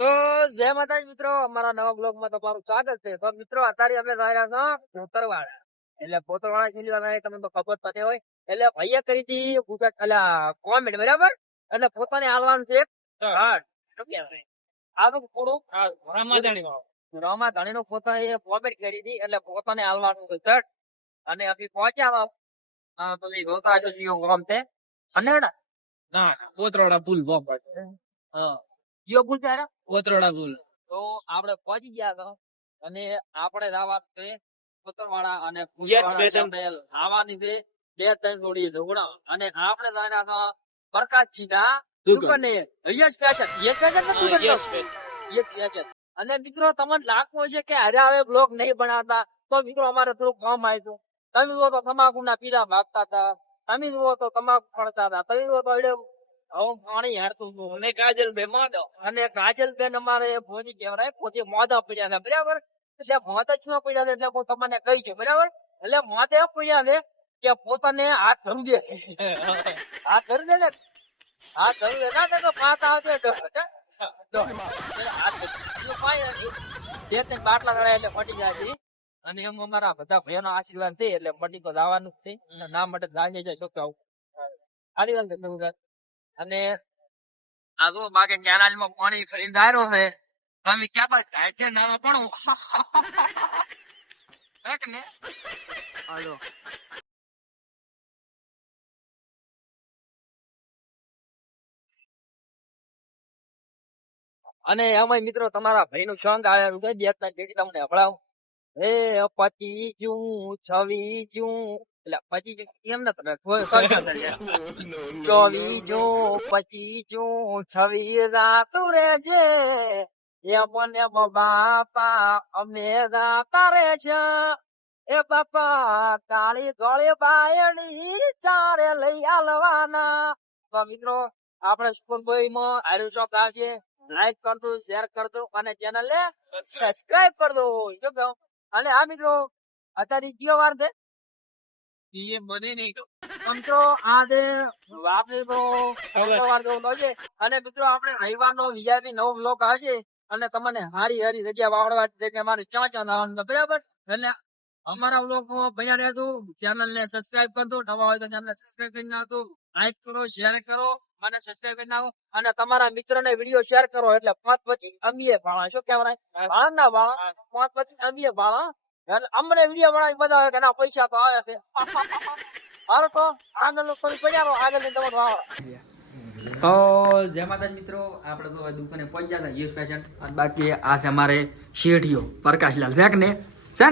તો જય માતાજી મિત્રો અમારા નવા બ્લોગમાં તમારું સ્વાગત છે. તો મિત્રો અત્યારે અમે રહ્યા છો પોતરવાળા એટલે પોતરવાળા ખેલી વાળા તમને તો ખબર પડે હોય. એટલે ભાઈએ કરી હતી ગુજરાત એટલે કોમેડ બરાબર? એટલે પોતાને હાલવાનું છે? આ તો થોડું રમા ધણી નું પોતાને કોમેન્ટ કરી હતી એટલે પોતાને હાલવાનું છે શર્ટ અને અમે પહોંચ્યા હા તો રોતા જો જીઓ ગામ છે. અને ના કોતરોડા પુલ બોમ્બ જીઓ ભૂલ ત્યારે કોતરોડા પુલ તો આપણે પહોંચી ગયા તો અને આપણે જવાનું છે કોતરવાડા અને આવવાની છે બે ત્રણ જોડી ઝઘડા અને આપણે જવાના હતા પ્રકાશજી ના દુકાને yes fashion. Yes fashion yes fashion. અને મિત્રો તમને લાગતું છે કે અરે હવે બ્લોગ નહીં બનાવતા. તો મિત્રો અમારે થોડું કામ આવ્યું તમે જુઓ તો તમાકુ ના પીડા ભાગતા હતા. તમે જુઓ તો તમાકુ ફળતા હતા. તમે જુઓ તો હવે પાણી હારતું હતું અને કાજલ બે માધવ અને કાજલ બેન અમારે ભોજી કહેવાય પોતે મોદા પડ્યા છે બરાબર? એટલે મોદા શું પડ્યા છે? એટલે હું તમને કહી છું બરાબર? એટલે મોદા પડ્યા છે કે પોતાને હાથ સમજે હાથ ધરું દે ને હાથ ધરું દે ના તો પાત આવશે. બે ત્રણ બાટલા ચડાય એટલે ફટી જાય છે. અને એમ અમારા બધા ભાઈઓનો આશીર્વાદ થઈ એટલે મટી તો દાવાનું જ છે. અને ના માટે જાણીએ જાય શું કહું? વાત. અને આગો બાકે કેનાલમાં પાણી ખરીદારો છે. તમે ક્યાં બાદ ટાઈટે નામ પડો? હે ને? હાલો. અને એમાં મિત્રો તમારા ભાઈ નું સોંગ આવે બે ત્રણ જેટી તમને હભળાવું હે અપાતી જું છવી જું એટલે પચી જું એમ ને તમે ચોવીસ જૂન પચીસ જૂન છવ્વીસ રાતું રે છે. એ મને બાપા અમે રાતા રે છે. એ બાપા કાળી ગોળી બાયણી ચારે લઈ આલવાના. તો મિત્રો આપણે સ્કૂલ બોયમાં આર્યું ચોક આવશે લાઈક કર શેર કર અને ચેનલ ને સબસ્ક્રાઇબ કર દો શું અને આ મિત્રો અત્યારે જીઓ વાર છે? એ મને નહીં મિત્રો આજે આપણે તો શુક્રવાર જેવું લાગે અને મિત્રો આપણે રવિવાર નો નવો બ્લોક આવશે. અને તમને હારી હારી જગ્યા વાવડવા જગ્યા મારે ચા ચા નાવાનું બરાબર? એટલે અમારા બ્લોગ ભયા રહેજો. ચેનલ ને સબસ્ક્રાઇબ કરી નવા હોય તો ચેનલ સબસ્ક્રાઇબ કરી નાખો લાઈક કરો શેર કરો અને સબસ્ક્રાઇબ કરી નાખો. અને તમારા મિત્ર ને વીડિયો શેર કરો. એટલે પાંચ પછી અમીએ ભાણા. શું કહેવાય? ભાણા ના ભાણા? પાંચ પછી અમીએ ભાણા? અમને વીડિયો બનાવી બધા કે ના પૈસા તો આવે છે. હાલો તો આગળ પડ્યા આગળની તમારો વાવડો તો જય માતાજી મિત્રો આપણે તો દુકાને પહોંચ્યા હતા યુસ ફેશન. અને બાકી આ છે અમારે શેઠિયો પ્રકાશલાલ. ફેક ને છે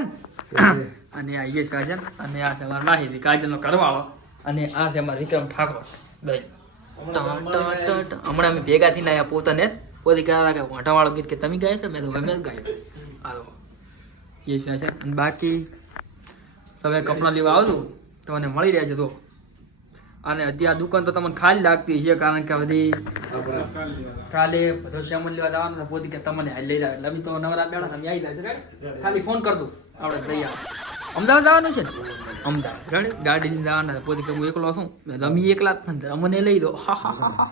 અને આ યશ ફેશન અને આ છે અમારા માહિતી કાજલનો કરવાળો અને આ છે અમારે વિક્રમ ઠાકોર. દઈ. હમણાં અમે ભેગા થઈને આવ્યા પોતાને પોતે કહેતા કે વાંટાવાળો ગીત કે તમે ગાય છે? મેં તો ગમે જ ગાયું યુસ ફેશન અને બાકી તમે કપડાં લેવા આવજો તો મને મળી રહ્યા છે તો અને અત્યારે દુકાન તો તમને ખાલી લાગતી છે કારણ કે બધી કાલે બધો સામાન લેવા જવાનો છે. પોતી કે તમને હાલ લઈ જાય એટલે તો નવરા બેડા તમે આવી જાય છે ખાલી ફોન કરજો આપણે આવો. અમદાવાદ જવાનું છે ને? અમદાવાદ. ગાડી લઈને જવાના છે. પોતી કે હું એકલો છું. મેં અમે એકલા જ અમને લઈ દો. હા હા હા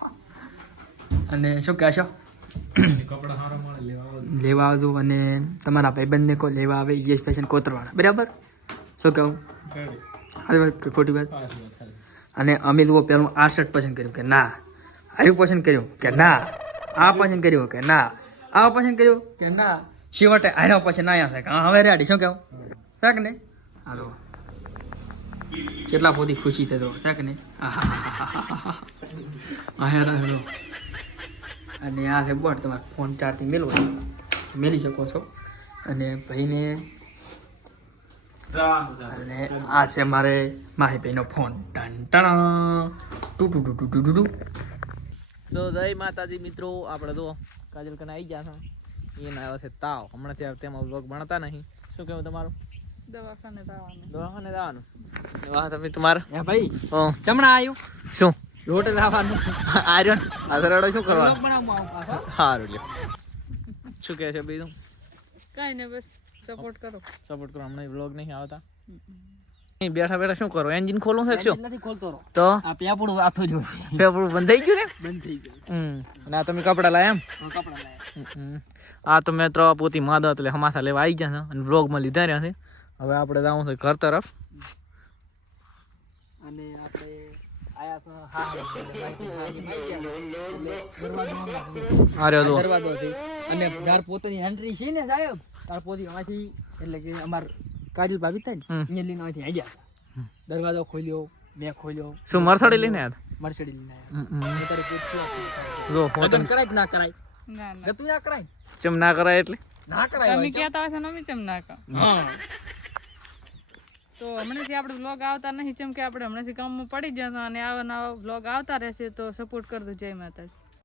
અને શું કહેશો લેવા આવજો અને તમારા ભાઈબંધને કોઈ લેવા આવે યસ ફેશન કોતરવાળા બરાબર? શું કહું? સારી વાત ખોટી વાત? અને અમે લોકો પહેલું આ શર્ટ પસંદ કર્યું કે ના? આવ્યું પસંદ કર્યું કે ના? આ પસંદ કર્યું કે ના? આ પસંદ કર્યું કે ના? શિવટે આનો પછી ના થાય? હવે રેડી શું કહું? થાક ને હાલો. કેટલા બધી ખુશી થતો થાક ને હા હેરો હેરો અને આ છે બોટ તમારે ફોન ચાર્જથી મેળવો મેળવી શકો છો. અને ભાઈને અને આ છે મારે માહી ભાઈનો ફોન. ટન ટણ. ટુ ટુ ટુ ટુ ટુ તો જય માતાજી મિત્રો આપણે તો કાજલ કને આવી ગયા છે. એને આવ્યો છે તાવ. હમણાં ત્યાં તેમાં વ્લોગ ભણતા નહીં. શું કહેવું તમારું? દવાખાને જવાનું. દવાખાને જવાનું? વાહ તમે તમારે. ભાઈ ચમણા આવ્યું શું? આર્યન શું કરવાનું? સારું શું કહે છે બીજું? કઈ ને બસ સપોર્ટ કરો. સપોર્ટ કરો હમણાં વ્લોગ નહીં આવતા. બેઠા બેઠા શું કરો? એન્જિન ખોલું છે શું? નથી ખોલતો તો? આ પેપડું આથો જો પેપડું બંધ થઈ ગયું ને બંધ થઈ ગયું. હમ. અને આ તમે કપડા લાયા એમ? લાયા. આ તો મેં ત્રણ પોતી માદા એટલે હમાસા લેવા આવી ગયા છે અને વ્લોગમાં લીધા રહ્યા છે. હવે આપણે જવું છે ઘર તરફ. અને આપણે અને તાર પોતાની એન્ટ્રી છે ને સાહેબ તાર પોતી અહીંથી એટલે કે અમાર કાજલ ભાભી થાય ને અહીંયા લઈને અહીંથી આવ્યા ગયા દરવાજો ખોલ્યો મેં ખોલ્યો. શું મરસાડી લઈને આવ્યા મર્સિડીઝ લઈને આવ્યા જો હતું. હોતન કરાય ના કરાય? ના ના. ગતું ના કરાય? ચમ ના કરાય એટલે? ના કરાય તમે તો. કહેતા હોય છે ને અમે ચમ ના કરાય. હા. તો હમણાંથી આપણે વ્લોગ આવતા નહીં ચમ કે આપણે હમણાંથી કામમાં પડી ગયા અને આવા નવા વ્લોગ આવતા રહેશે તો સપોર્ટ કરજો જય માતાજી.